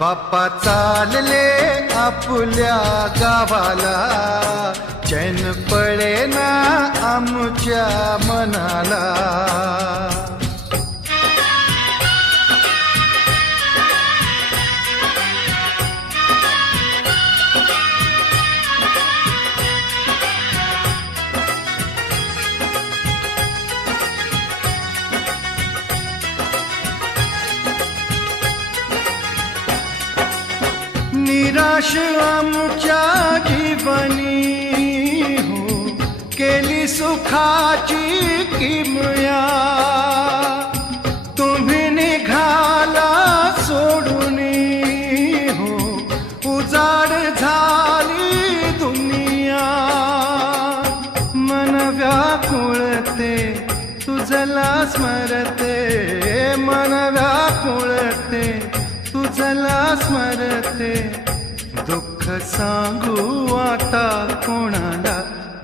बाप्पा चालले आपल्या गावाला. चैन पडे ना आमच्या मनाला. सुखाची किमया तुम्ही निघाला सोडून हो उजाड झाली दुनिया. मन व्याकुळते तुझला स्मरते. मन व्याकुळते तुझला स्मरते. दुःख सांगू आता कोणाला?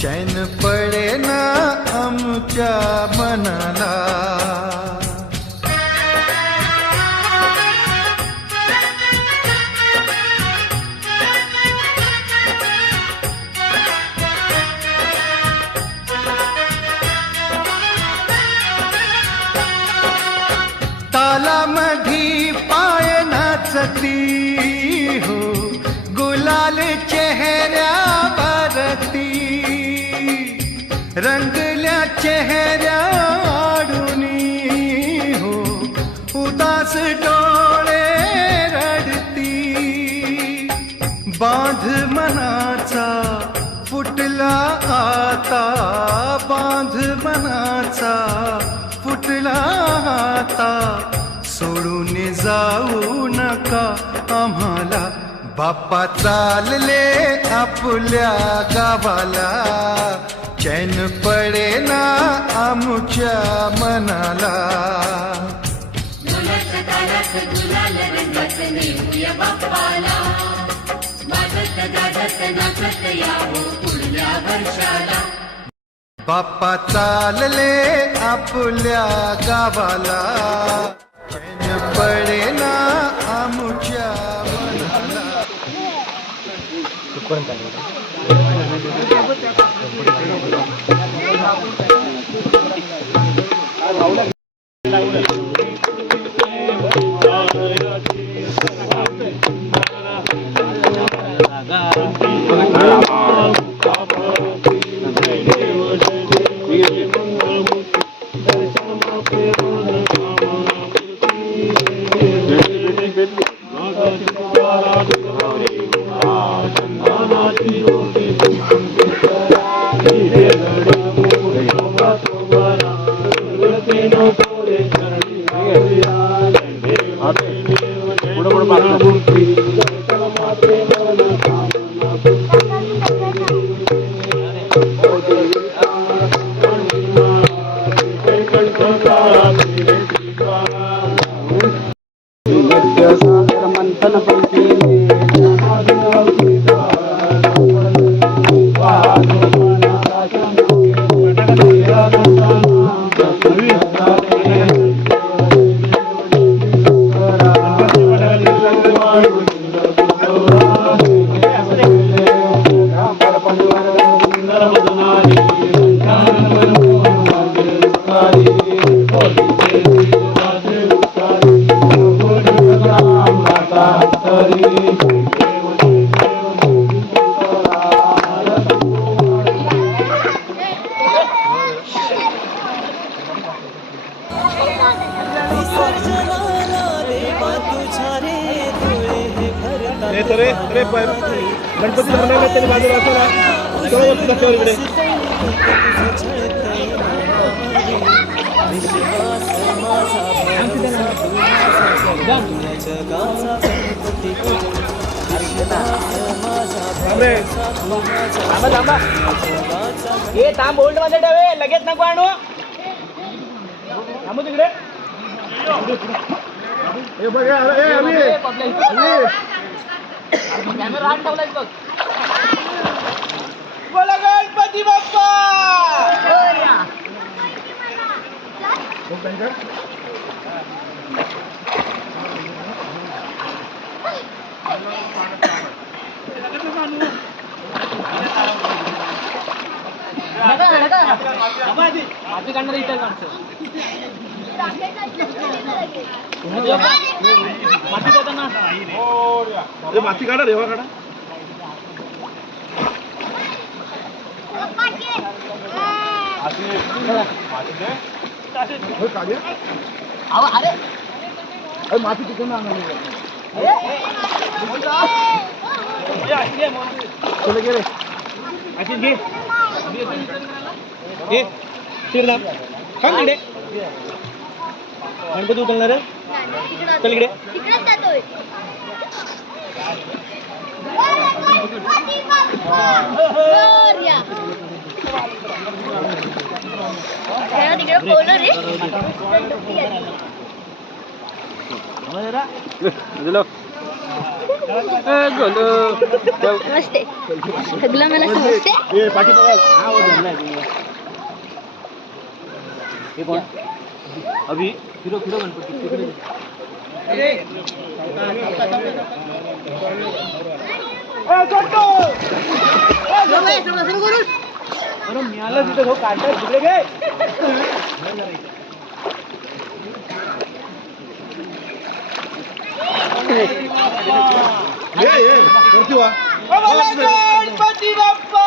चैन पडे ना आमच्या मनाला उदास डोळे रडती. बांध मनाचा फुटला आता. बांध मनाचा फुटला आता. सोडून जाऊ नका आम्हाला. बाप्पा चालले आपल्या गावाला. चैन पडे ना आमच्या मनाला. नेऊया बाप्पाला वाजत गाजत नाचत यावं पुढल्या वर्षाला. बाप्पा चालले आपल्या गावाला. पडे ना आमच्या मनाला ना इकडे थांब थांबा थांबा हे थांबमध्ये लगेच नको आणू थांबू तिकडे हे अरे, कॅमेरा हात ठेवलाय बघ बोला गणपती बाप्पा हो, त्यांच्या? माती काढणार इथे माणसं माती देताना अरे, माती अरे माती तिकडून आणा चला आशिष घे घे तिकडे गणपती उचलणार आहे चल इकडे जातोय नमस्ते. सगळं मला समजते ए, फिरो फिरो गणपती तिकडे अरे मिळालं तिथं हो काढतात तिकडे घे ये ये वरती वा गणपती बाप्पा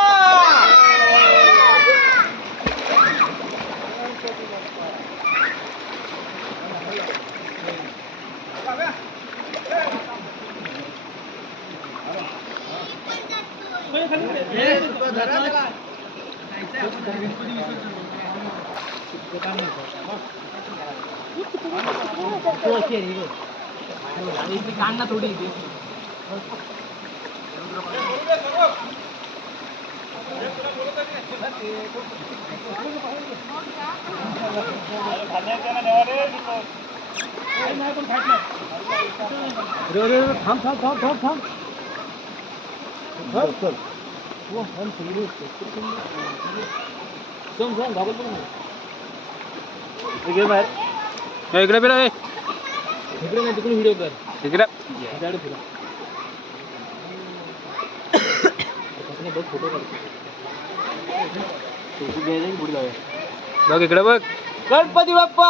काढना थोडी इथे. अरे थांब थांब थांब थांब थांब 우와, 난 चल हो, थांब, सगळी 나가 सोम घाबरत पण नाही. इकडे फिरा ए. इकडे नाही तिकडे व्हिडिओ कर इकडे त्याच्याकडे फिरा त्याच्याने बघ फोटो काढतो पुढे जाऊया बघ इकडे बघ गणपती बाप्पा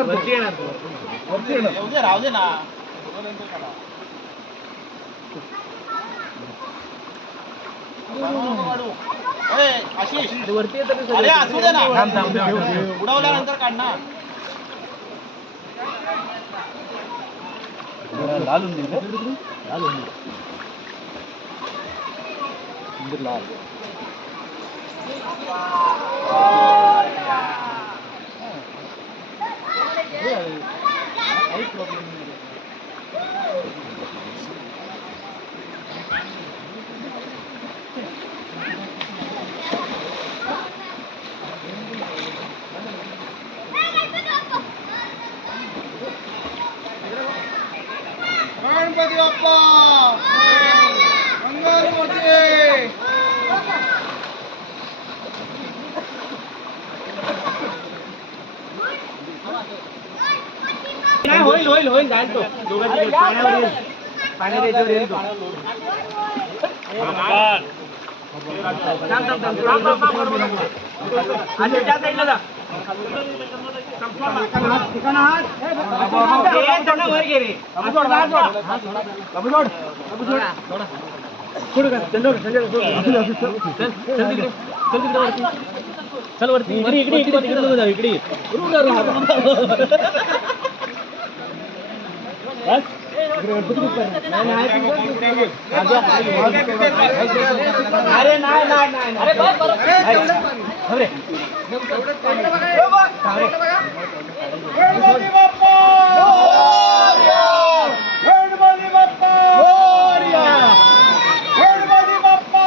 येणार तो. वरती येणार तो. वरती येणार राहू दे ना ते वरती येतं ते सगळं. थांब, थांब, ठेव, थांब. ठेव. उडवल्यानंतर काढ ना लाल होऊन जाईल का? लाल 왜 아이 프로그램인데? 아빠 होईल होईल जाईल तो दोघांची पाण्यावर येईल पाण्यावर याच्यावर येईल तो. आणि त्या साईडला जा. चल, वरती. इकडे इकडे इकडे इकडे ये. बरोबर आहे, हात- बस. इकडे गणपती बाप्पा आहे. नाही, नाही, तू बस, तू बस. अरे नाही नाही नाही अरे बस बरोबर थांब रे. थांब रे. गणपती बाप्पा गणपती बाप्पा गणपती बाप्पा